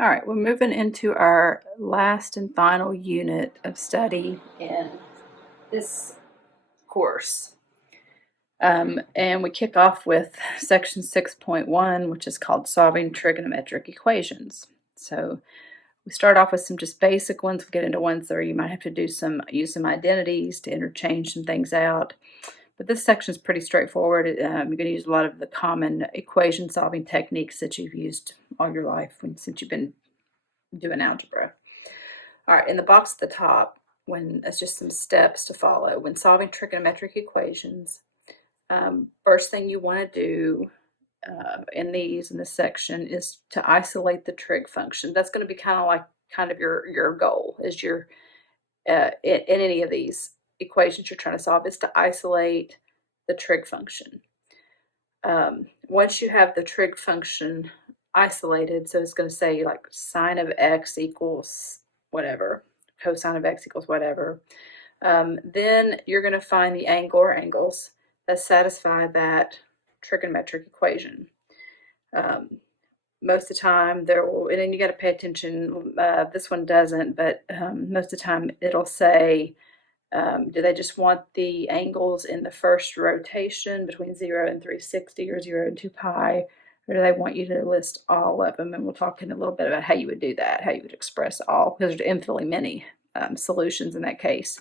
All right, we're moving into our last and final unit of study in this course. And we kick off with section 6.1, which is called solving trigonometric equations. So we start off with some just basic ones. We get into ones where you might have to use some identities to interchange some things out. But this section is pretty straightforward. You're going to use a lot of the common equation solving techniques that you've used all your life since you've been doing algebra. All right, in the box at the top, it's just some steps to follow. When solving trigonometric equations, first thing you want to do in this section is to isolate the trig function. That's going to be kind of your goal is in any of these equations you're trying to solve, is to isolate the trig function. Once you have the trig function isolated, so it's going to say like sine of x equals whatever, cosine of x equals whatever, then you're going to find the angle or angles that satisfy that trigonometric equation. Most of the time and then you got to pay attention, this one doesn't, but most of the time it'll say, do they just want the angles in the first rotation between 0 and 360 or 0 and 2 pi, or do they want you to list all of them? And we'll talk in a little bit about how you would do that, how you would express all, because there's infinitely many solutions in that case.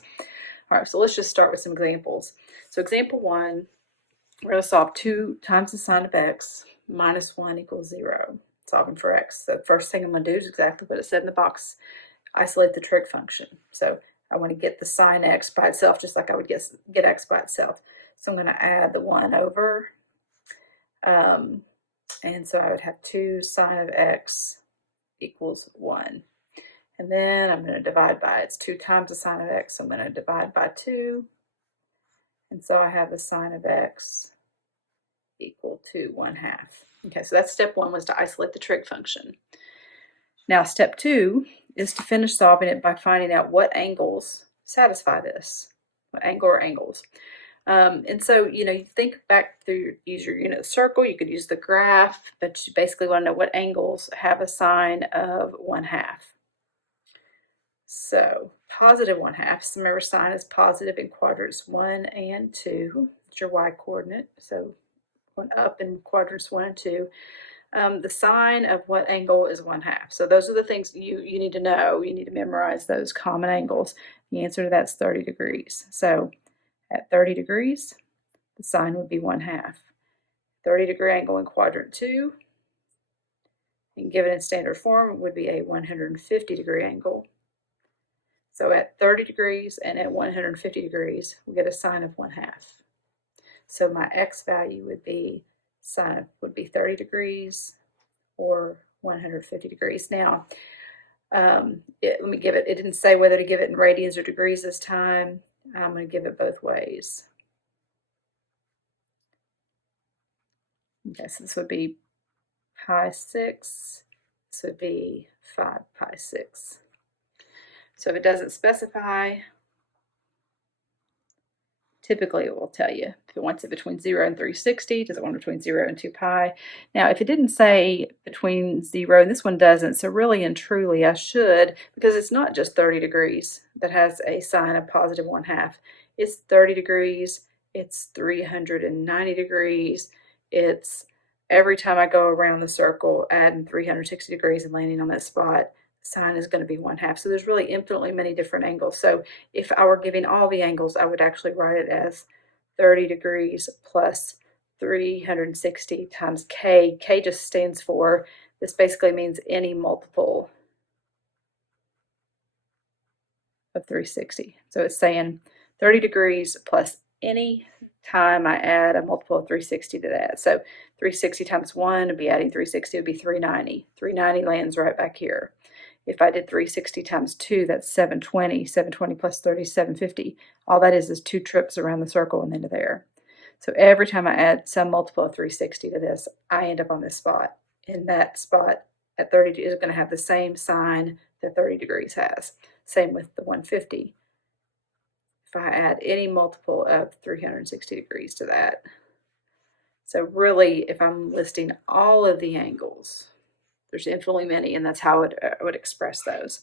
All right, so let's just start with some examples. So example 1, we're going to solve 2 times the sine of x minus 1 equals 0, solving for x. So the first thing I'm going to do is exactly what it said in the box, isolate the trig function. So I want to get the sine x by itself, just like I would get x by itself. So I'm going to add the 1 over, and so I would have 2 sine of x equals 1. And then I'm going to divide by, it's 2 times the sine of x, so I'm going to divide by 2. And so I have the sine of x equal to 1/2. Okay, so that's step 1, was to isolate the trig function. Now step 2 is to finish solving it by finding out what angles satisfy this, what angle or angles. And so, you think back through, use your unit circle, you could use the graph, but you basically want to know what angles have a sine of 1/2. So positive 1/2, so remember sine is positive in quadrants 1 and 2, it's your y coordinate, so going up in quadrants 1 and 2. The sine of what angle is 1/2. So those are the things you need to know. You need to memorize those common angles. The answer to that's 30 degrees. So at 30 degrees, the sine would be 1/2. 30-degree angle in quadrant 2, and given in standard form, would be a 150-degree angle. So at 30 degrees and at 150 degrees, we get a sine of 1/2. So my x value would be 30 degrees or 150 degrees. Now, let me give it, it didn't say whether to give it in radians or degrees this time. I'm going to give it both ways. Okay, so this would be pi 6, this would be 5 pi 6. So if it doesn't specify, typically it will tell you if it wants it between 0 and 360, does it want between 0 and 2 pi. Now if it didn't say between 0, and this one doesn't, so really and truly I should, because it's not just 30 degrees that has a sine of positive 1/2. It's 30 degrees, it's 390 degrees, it's every time I go around the circle adding 360 degrees and landing on that spot, sine is going to be 1/2. So there's really infinitely many different angles. So if I were giving all the angles, I would actually write it as 30 degrees plus 360 times k. K just stands for, this basically means any multiple of 360. So it's saying 30 degrees plus any time I add a multiple of 360 to that. So 360 times 1 would be adding 360 would be 390. 390 lands right back here. If I did 360 times 2, that's 720. 720 plus 30 is 750. All that is 2 trips around the circle and then to there. So every time I add some multiple of 360 to this, I end up on this spot. And that spot at 30 is going to have the same sign that 30 degrees has. Same with the 150. If I add any multiple of 360 degrees to that. So really, if I'm listing all of the angles, There's infinitely many, and that's how I would express those.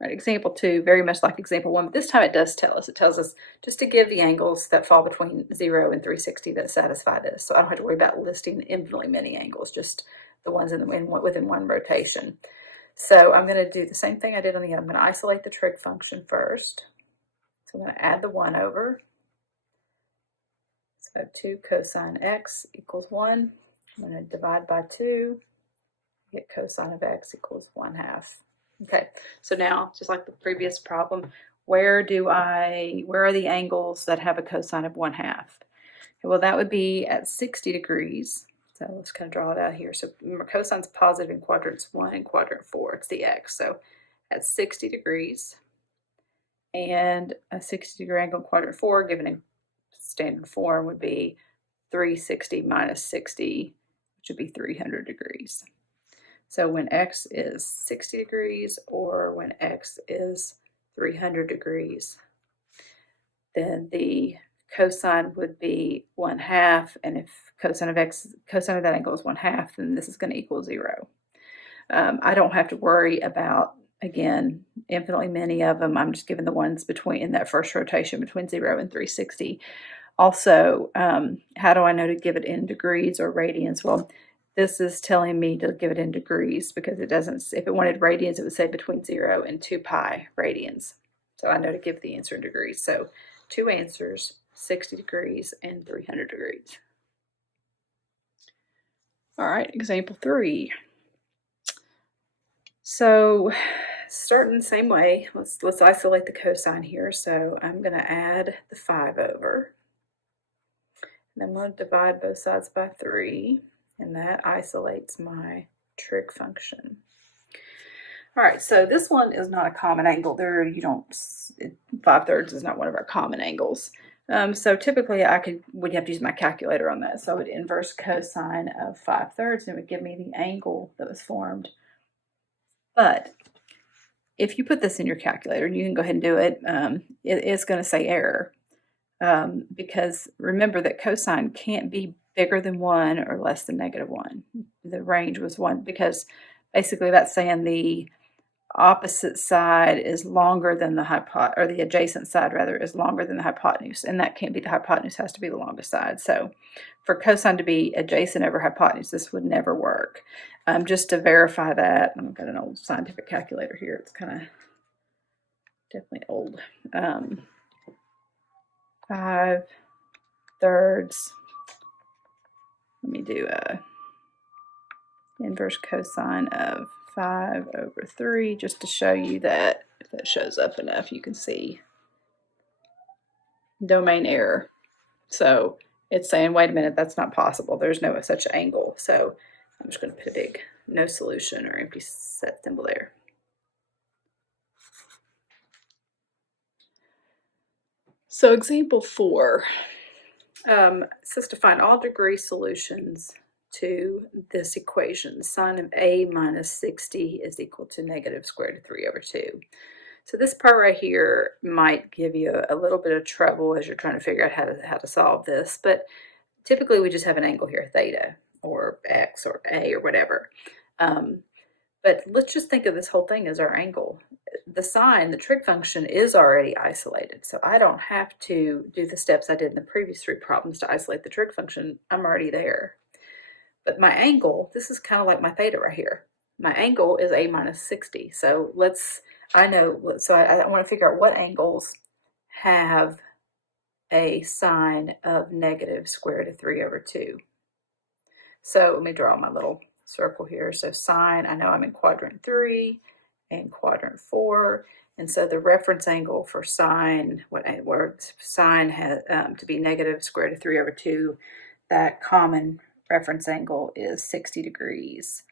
Right, example 2, very much like example 1, but this time it does tell us. It tells us just to give the angles that fall between 0 and 360 that satisfy this. So I don't have to worry about listing infinitely many angles, just the ones within one rotation. So I'm going to do the same thing I did on the other. I'm going to isolate the trig function first. So I'm going to add the 1 over. So 2 cosine x equals 1. I'm going to divide by 2. Get cosine of x equals 1/2. Okay, so now, just like the previous problem, where are the angles that have a cosine of 1/2? Okay, well, that would be at 60 degrees. So let's kind of draw it out here. So remember, cosine's positive in quadrants 1 and quadrant 4. It's the x. So at 60 degrees, and a 60-degree angle in quadrant 4, given in standard form, would be 360 minus 60, which would be 300 degrees. So when x is 60 degrees or when x is 300 degrees, then the cosine would be 1/2, and if cosine of that angle is 1/2, then this is going to equal 0. I don't have to worry about, again, infinitely many of them. I'm just giving the ones in that first rotation between 0 and 360. Also, how do I know to give it in degrees or radians? Well, this is telling me to give it in degrees because it doesn't, if it wanted radians, it would say between 0 and 2 pi radians. So I know to give the answer in degrees. So 2 answers, 60 degrees and 300 degrees. All right, example 3. So starting the same way, let's isolate the cosine here. So I'm going to add the 5 over. And I'm going to divide both sides by 3. And that isolates my trig function. All right, so this one is not a common angle. 5/3 is not one of our common angles. So typically would have to use my calculator on that. So I would inverse cosine of 5/3, and it would give me the angle that was formed. But if you put this in your calculator, and you can go ahead and do it, it's going to say error. Because remember that cosine can't be bigger than 1 or less than -1. The range was 1 because basically that's saying the opposite side is longer than the adjacent side rather is longer than the hypotenuse, and that can't be the hypotenuse, has to be the longest side. So for cosine to be adjacent over hypotenuse, this would never work. Just to verify that, I've got an old scientific calculator here. It's kind of definitely old. 5/3. Let me do a inverse cosine of 5/3 just to show you that if that shows up enough, you can see domain error. So it's saying, wait a minute, that's not possible. There's no such angle. So I'm just going to put a big no solution or empty set symbol there. So example 4 says to find all degree solutions to this equation. Sine of a minus 60 is equal to negative square root of 3/2. So this part right here might give you a little bit of trouble as you're trying to figure out how to solve this, but typically we just have an angle here, theta, or x, or a, or whatever. But let's just think of this whole thing as our angle. The sine, the trig function, is already isolated, so I don't have to do the steps I did in the previous 3 problems to isolate the trig function. I'm already there. But my angle, this is kind of like my theta right here. My angle is a minus 60. So I want to figure out what angles have a sine of negative square root of 3/2. So let me draw my little circle here. So sine, I know I'm in quadrant 3 and quadrant 4. And so the reference angle for sine, where sine has to be negative square root of 3/2, that common reference angle is 60 degrees.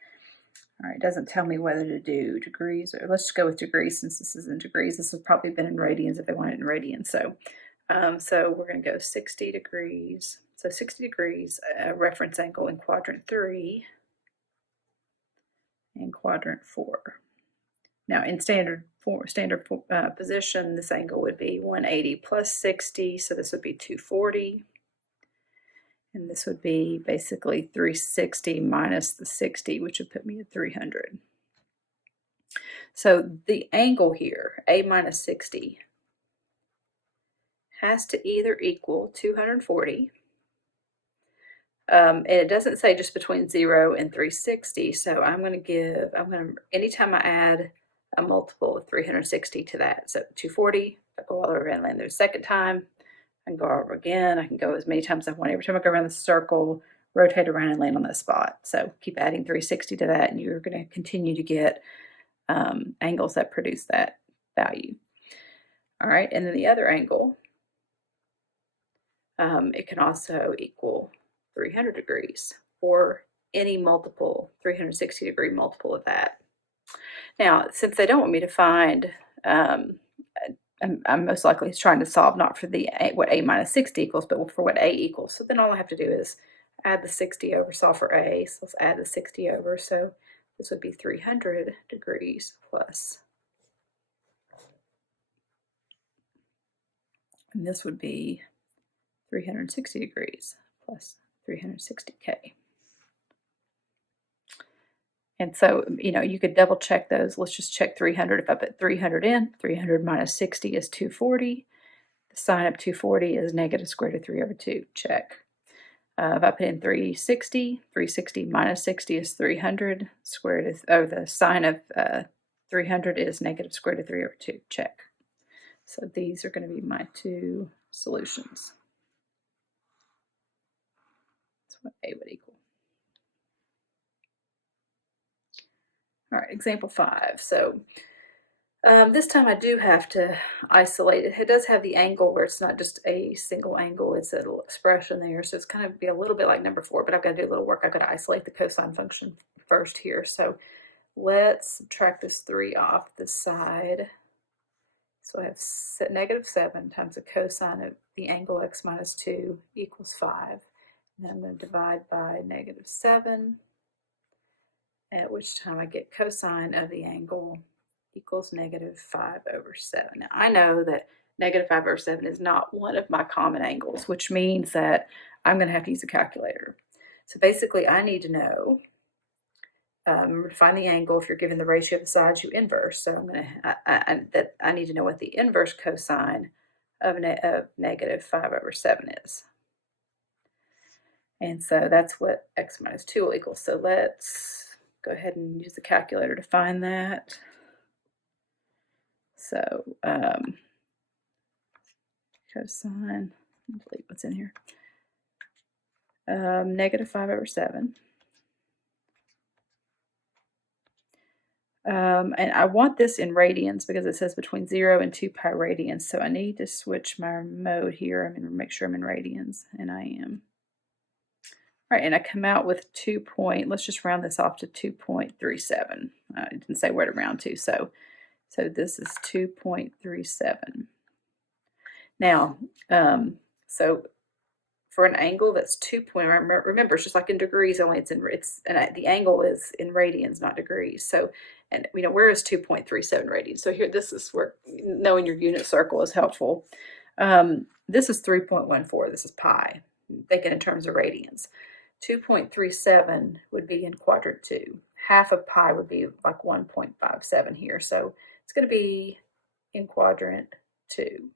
All right, it doesn't tell me whether to do degrees, or let's just go with degrees since this is in degrees. This has probably been in radians if they want it in radians. So we're going to go 60 degrees. So 60 degrees, reference angle in quadrant 3 and quadrant 4. Now in standard position, this angle would be 180 plus 60, so this would be 240. And this would be basically 360 minus the 60, which would put me at 300. So the angle here, A minus 60, has to either equal 240, and it doesn't say just between 0 and 360, so anytime I add a multiple of 360 to that, so 240, I go all the way around and land there a second time, I can go over again, I can go as many times as I want. Every time I go around the circle, rotate around and land on that spot. So keep adding 360 to that, and you're going to continue to get angles that produce that value. All right, and then the other angle, it can also equal 300 degrees or any multiple, 360 degree multiple of that. Now, since they don't want me to find, I'm most likely trying to solve not for what A minus 60 equals, but for what A equals. So then all I have to do is add the 60 over, solve for A. So let's add the 60 over. So this would be 300 degrees plus. And this would be 360 degrees plus 360K. And so, you could double check those. Let's just check 300. If I put 300 in, 300 minus 60 is 240. The sign of 240 is negative square root of 3 over 2. Check. If I put in 360, 360 minus 60 is 300. The sign of 300 is negative square root of 3 over 2. Check. So these are going to be my two solutions. That's what A would equal. All right, example 5. So this time I do have to isolate it. It does have the angle where it's not just a single angle, it's a little expression there. So it's kind of be a little bit like number 4, but I've got to do a little work. I've got to isolate the cosine function first here. So let's subtract this 3 off this side. So I have negative 7 times the cosine of the angle x minus 2 equals 5. And then I'm going to divide by negative 7. At which time I get cosine of the angle equals negative 5 over 7. Now I know that negative 5 over 7 is not one of my common angles, which means that I'm going to have to use a calculator. So basically I need to know, to find the angle. If you're given the ratio of the sides, you inverse. So I need to know what the inverse cosine of negative 5 over 7 is. And so that's what x minus 2 will equal. So let's go ahead and use the calculator to find that. So cosine, delete what's in here, negative 5 over 7. And I want this in radians because it says between 0 and 2 pi radians. So I need to switch my mode here. I'm going to make sure I'm in radians, and I am. All right, and I come out with let's just round this off to 2.37. I didn't say where to round to, so this is 2.37. Now, so for an angle that's 2. Remember, it's just like in degrees, only the angle is in radians, not degrees. So, and where is 2.37 radians? So here, this is where knowing your unit circle is helpful. This is 3.14. This is pi. Thinking in terms of radians. 2.37 would be in quadrant 2. Half of pi would be like 1.57 here. So it's going to be in quadrant 2.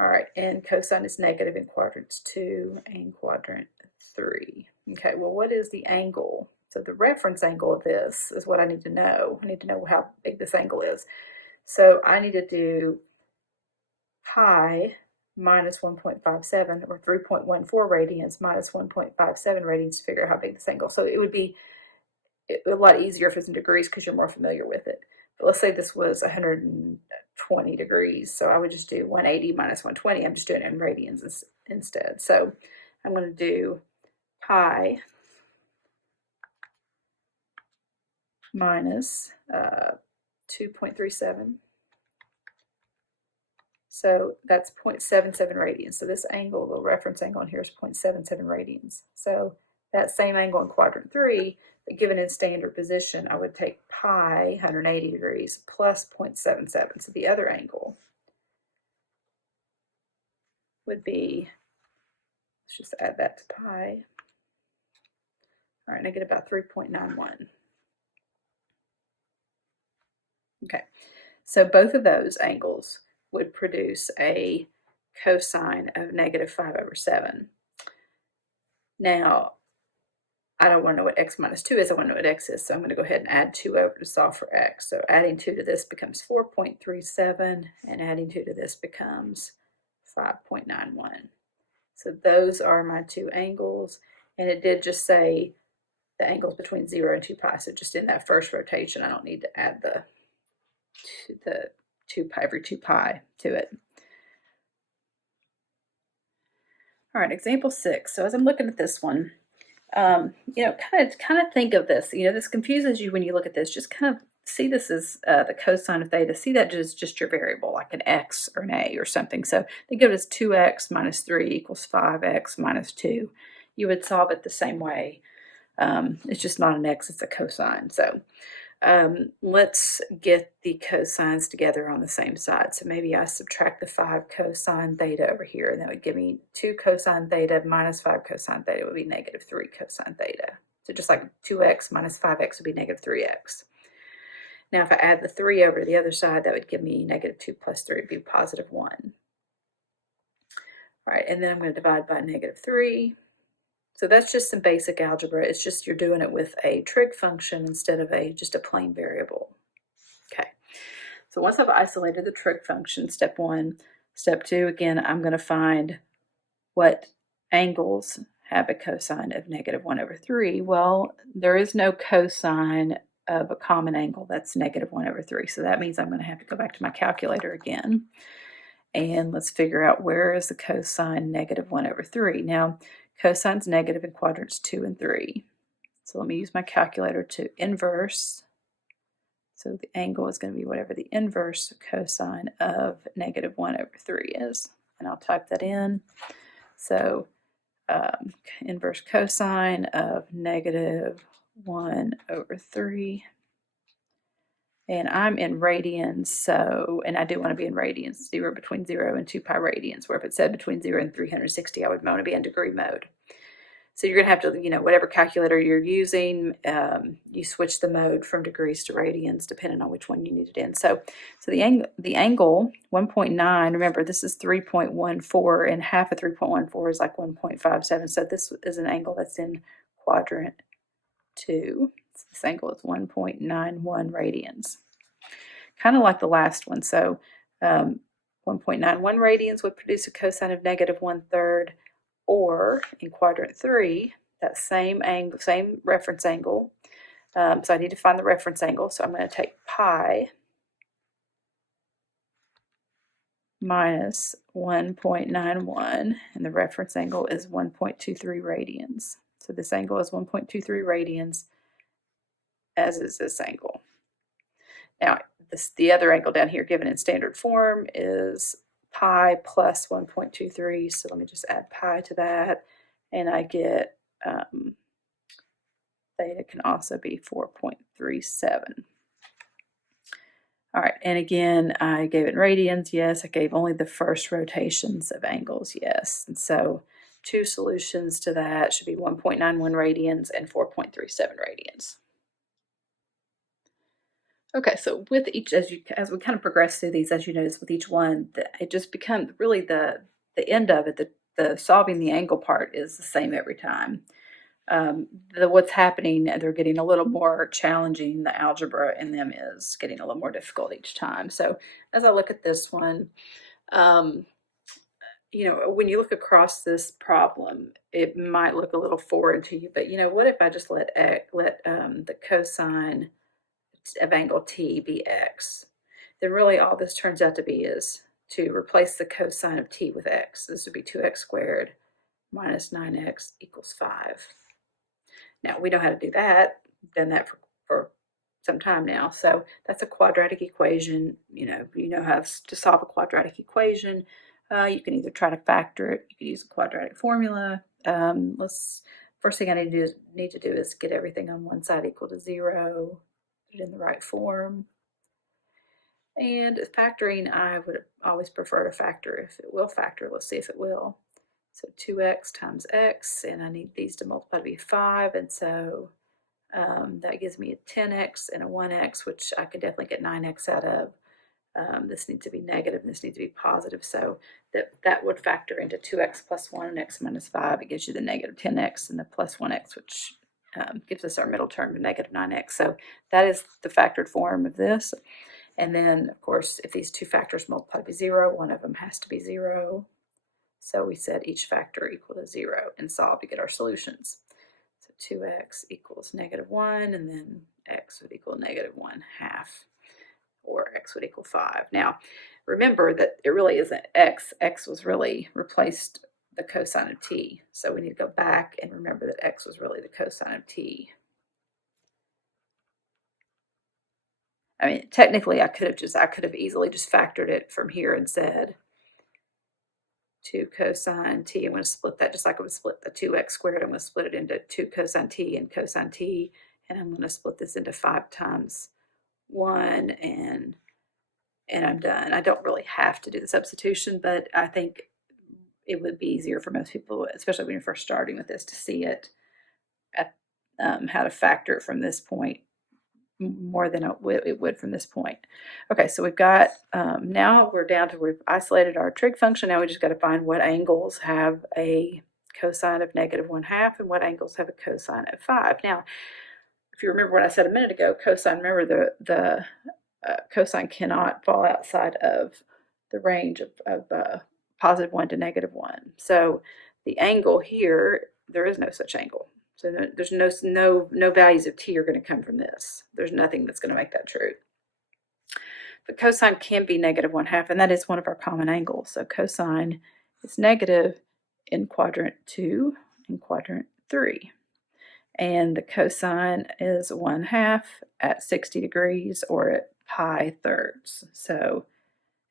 All right, and cosine is negative in quadrants 2 and quadrant 3. Okay, well, what is the angle? So the reference angle of this is what I need to know. I need to know how big this angle is. So I need to do pi minus 1.57 or 3.14 radians minus 1.57 radians to figure out how big this angle. So it would be a lot easier if it's in degrees because you're more familiar with it. But let's say this was 120 degrees. So I would just do 180 minus 120. I'm just doing it in radians instead. So I'm going to do pi minus 2.37. So that's 0.77 radians. So this angle, the reference angle in here is 0.77 radians. So that same angle in quadrant 3, but given in standard position, I would take pi, 180 degrees, plus 0.77. So the other angle would be Let's just add that to pi. All right, and I get about 3.91. Okay, so both of those angles would produce a cosine of -5/7. Now, I don't want to know what x minus 2 is, I want to know what x is, so I'm going to go ahead and add 2 over to solve for x. So adding 2 to this becomes 4.37, and adding 2 to this becomes 5.91. So those are my two angles, and it did just say the angles between 0 and 2 pi, so just in that first rotation, I don't need to add the 2 pi every 2 pi to it. All right, example 6. So as I'm looking at this one, you know, kind of think of this. You know, this confuses you when you look at this. Just kind of see this as the cosine of theta. See that as just your variable, like an x or an a or something. So think of it as 2x minus 3 equals 5x minus 2. You would solve it the same way. It's just not an x, it's a cosine. So let's get the cosines together on the same side. So maybe I subtract the 5 cosine theta over here, and that would give me 2 cosine theta minus 5 cosine theta would be -3 cosine theta. So just like 2x minus 5x would be -3x. Now if I add the 3 over to the other side, that would give me -2 plus 3 would be +1. All right, and then I'm going to divide by -3. So that's just some basic algebra. It's just you're doing it with a trig function instead of just a plain variable. Okay, so once I've isolated the trig function, step 1, step 2, again, I'm going to find what angles have a cosine of -1/3. Well, there is no cosine of a common angle that's -1/3. So that means I'm going to have to go back to my calculator again. And let's figure out where is the cosine -1/3. Now, cosine's negative in quadrants 2 and 3. So let me use my calculator to inverse. So the angle is going to be whatever the inverse cosine of -1/3 is. And I'll type that in. So inverse cosine of -1/3. And I'm in radians, so, and I do want to be in radians, between 0 and 2 pi radians, where if it said between 0 and 360, I would want to be in degree mode. So you're going to have to, you know, whatever calculator you're using, you switch the mode from degrees to radians, depending on which one you need it in. So the angle 1.9, remember this is 3.14, and half of 3.14 is like 1.57. So this is an angle that's in quadrant 2. This angle is 1.91 radians. Kind of like the last one. So 1.91 radians would produce a cosine of -1/3, or in quadrant 3, that same angle, same reference angle. So I need to find the reference angle. So I'm going to take pi minus 1.91, and the reference angle is 1.23 radians. So this angle is 1.23 radians, as is this angle. Now, the other angle down here given in standard form is pi plus 1.23. So let me just add pi to that, and I get theta can also be 4.37. All right, and again, I gave it radians, yes. I gave only the first rotations of angles, yes. And so two solutions to that should be 1.91 radians and 4.37 radians. Okay, so with each, as we kind of progress through these, as you notice with each one, it just becomes really the end of it, the solving the angle part is the same every time. What's happening, they're getting a little more challenging. The algebra in them is getting a little more difficult each time. So as I look at this one, you know, when you look across this problem, it might look a little foreign to you, but you know, what if I just let the cosine of angle t be x? Then really all this turns out to be is to replace the cosine of t with x. This would be 2x squared minus 9x equals 5. Now, we know how to do that. We've done that for some time now. So that's a quadratic equation. You know how to solve a quadratic equation. You can either try to factor it. You can use a quadratic formula. First thing I need to do is get everything on one side equal to 0. Put it in the right form. And factoring, I would always prefer to factor if it will factor. Let's see if it will. So 2x times x, and I need these to multiply to be 5, and so that gives me a 10x and a 1x, which I could definitely get 9x out of. This needs to be negative, and this needs to be positive, so that would factor into 2x plus 1 and x minus 5. It gives you the negative 10x and the plus 1x, which gives us our middle term to negative 9x. So that is the factored form of this. And then, of course, if these two factors multiply to 0, one of them has to be 0. So we set each factor equal to 0 and solve to get our solutions. So 2x equals negative 1, and then x would equal negative 1/2, or x would equal 5. Now, remember that it really isn't x. X was really replaced the cosine of t. So we need to go back and remember that x was really the cosine of t. I mean, technically, I could have easily just factored it from here and said 2 cosine t. I'm going to split that just like I would split the 2x squared. I'm going to split it into 2 cosine t and cosine t, and I'm going to split this into 5 times 1, and I'm done. I don't really have to do the substitution, but I think it would be easier for most people, especially when you're first starting with this, to see it at how to factor it from this point more than it would from this point. Okay, so we've got, now we're down to, we've isolated our trig function. Now we just got to find what angles have a cosine of negative 1/2 and what angles have a cosine of 5. Now, if you remember what I said a minute ago, cosine, remember the cosine cannot fall outside of the range of positive 1 to negative 1. So the angle here, there is no such angle. So there's no values of t are going to come from this. There's nothing that's going to make that true. But cosine can be negative 1/2, and that is one of our common angles. So cosine is negative in quadrant 2 and quadrant 3. And the cosine is 1/2 at 60 degrees or at pi thirds. So,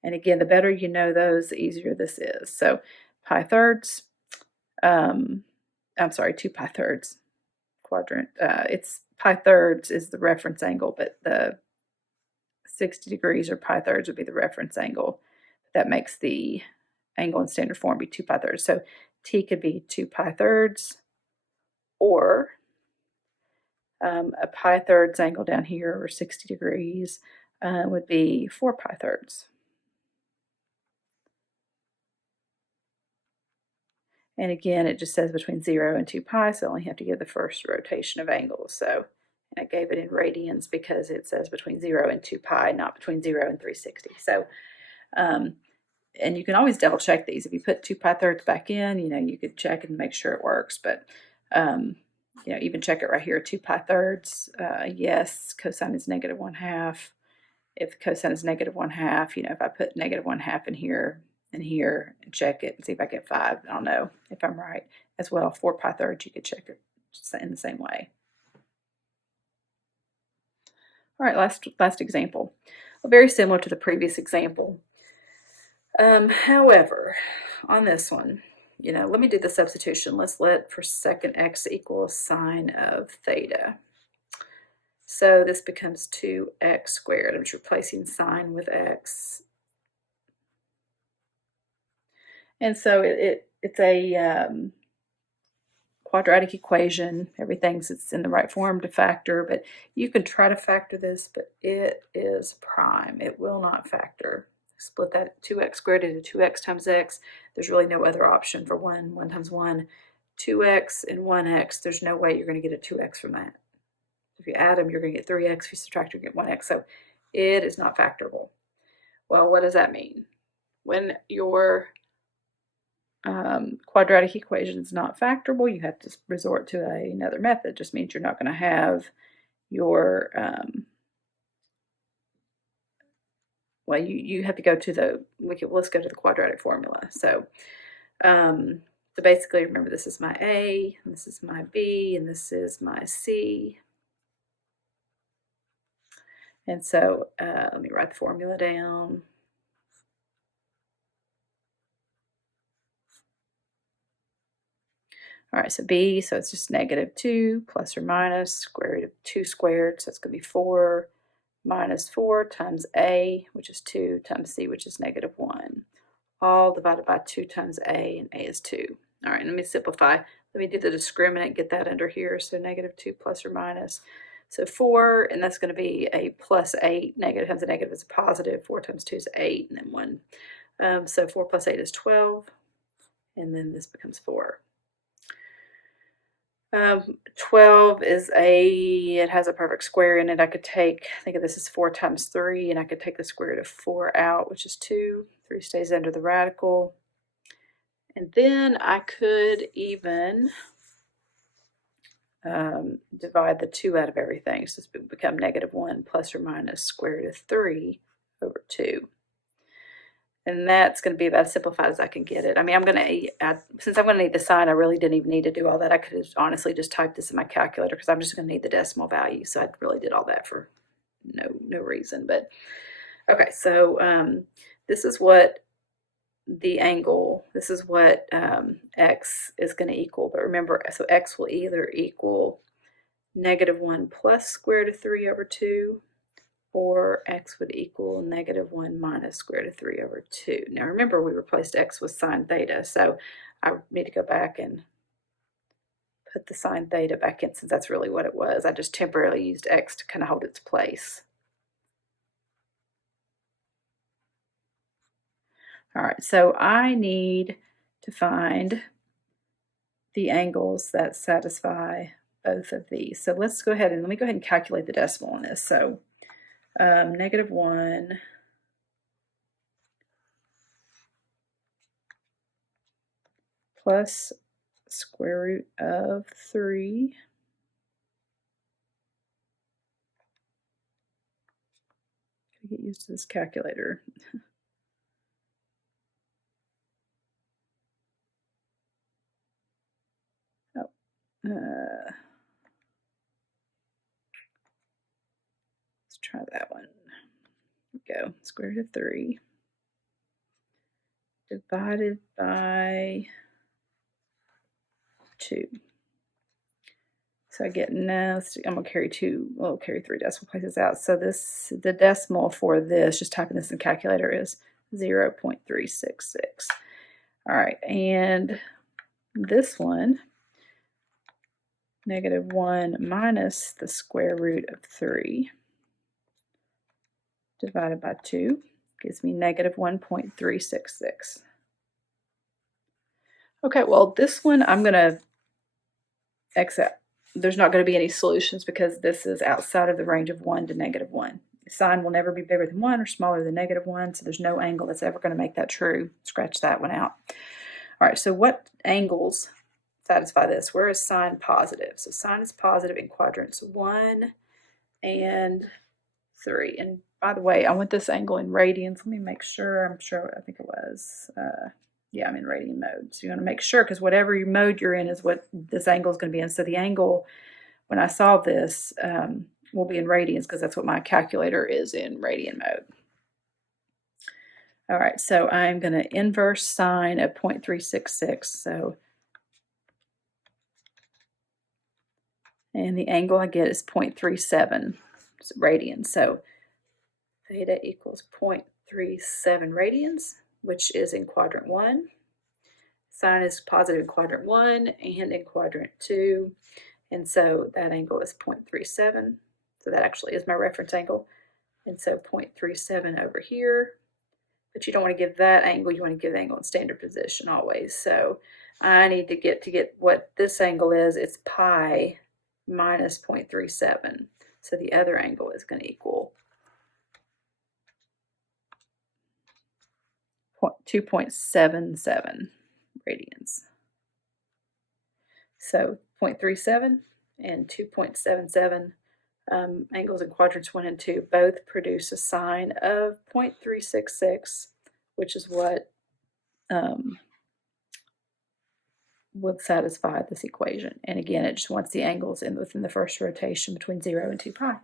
and again, the better you know those, the easier this is. So pi thirds, I'm sorry, 2 pi thirds quadrant. It's pi thirds is the reference angle, but the 60 degrees or pi thirds would be the reference angle. That makes the angle in standard form be 2 pi thirds. So t could be 2 pi thirds, or a pi thirds angle down here, or 60 degrees, would be 4 pi thirds. And again, it just says between 0 and 2 pi, so I only have to give the first rotation of angles. So I gave it in radians because it says between 0 and 2 pi, not between 0 and 360. So, and you can always double check these. If you put 2 pi thirds back in, you could check and make sure it works. But, even check it right here, 2 pi thirds. Yes, cosine is negative 1/2. If cosine is negative 1/2, if I put negative 1/2 in here and here and check it and see if I get 5, I'll know if I'm right as well. 4 pi thirds, you could check it in the same way. All right, last example. Well, very similar to the previous example. However, on this one, let me do the substitution. Let's let for second x equal sine of theta. So this becomes 2x squared. I'm just replacing sine with x. And so it's a quadratic equation. It's in the right form to factor, but you can try to factor this, but it is prime. It will not factor. Split that 2x squared into 2x times x. There's really no other option for 1 times 1. 2x and 1x, there's no way you're going to get a 2x from that. If you add them, you're going to get 3x. If you subtract, you get 1x. So it is not factorable. Well, what does that mean? When your quadratic equation is not factorable, you have to resort to another method. It just means you're not going to have your well, you have to go to let's go to the quadratic formula. So basically, remember, this is my A, and this is my B, and this is my C. And so let me write the formula down. All right, so B, so it's just negative 2 plus or minus square root of 2 squared, so it's going to be 4 minus 4 times A, which is 2, times C, which is negative 1, all divided by 2 times A, and A is 2. All right, let me simplify. Let me do the discriminant, get that under here. So -2 plus or minus. So 4, and that's going to be a plus 8. Negative times a negative is a positive. 4 times 2 is 8, and then 1. So 4 plus 8 is 12, and then this becomes 4. 12 is it has a perfect square in it. I could think of this as 4 times 3, and I could take the square root of 4 out, which is 2. 3 stays under the radical. And then I could even divide the 2 out of everything. So this would become -1 plus or minus square root of 3 over 2. And that's going to be about as simplified as I can get it. I mean, since I'm going to need the sign, I really didn't even need to do all that. I could have honestly just typed this in my calculator because I'm just going to need the decimal value. So I really did all that for no reason. But okay, so this is what the angle, this is what x is going to equal. But remember, so x will either equal -1 plus square root of 3 over 2, or x would equal -1 minus square root of 3 over 2. Now remember, we replaced x with sine theta, so I need to go back and put the sine theta back in, since that's really what it was. I just temporarily used x to kind of hold its place. All right, so I need to find the angles that satisfy both of these. So let's go ahead and let me go ahead and calculate the decimal on this. So -1 plus square root of 3 get used to this calculator. Let's try that one. Here we go. Square root of 3 divided by 2. So I get now, I'm going to carry 3 decimal places out. So the decimal for this, just typing this in the calculator, is 0.366. All right, and this one, -1 minus the square root of 3 divided by 2 gives me -1.366. Okay, well, this one I'm going to exit. There's not going to be any solutions because this is outside of the range of 1 to -1. The sign will never be bigger than 1 or smaller than -1, so there's no angle that's ever going to make that true. Scratch that one out. All right, so what angles satisfy this? Where is sine positive? So sine is positive in quadrants 1 and 3. And by the way, I want this angle in radians. Let me make sure. I think it was. Yeah, I'm in radian mode. So you want to make sure, because whatever mode you're in is what this angle is going to be in. So the angle, when I solve this, will be in radians because that's what my calculator is in radian mode. All right, so I'm going to inverse sine of 0.366. So, and the angle I get is 0.37 radians. So theta equals 0.37 radians, which is in quadrant 1. Sine is positive in quadrant 1 and in quadrant 2. And so that angle is 0.37. So that actually is my reference angle. And so 0.37 over here. But you don't want to give that angle, you want to give the angle in standard position always. So I need to get what this angle is. It's pi minus 0.37. So the other angle is going to equal 2.77 radians. So 0.37 and 2.77 angles in quadrants 1 and 2 both produce a sine of 0.366, which is what would satisfy this equation. And again, it just wants the angles within the first rotation between 0 and 2 pi.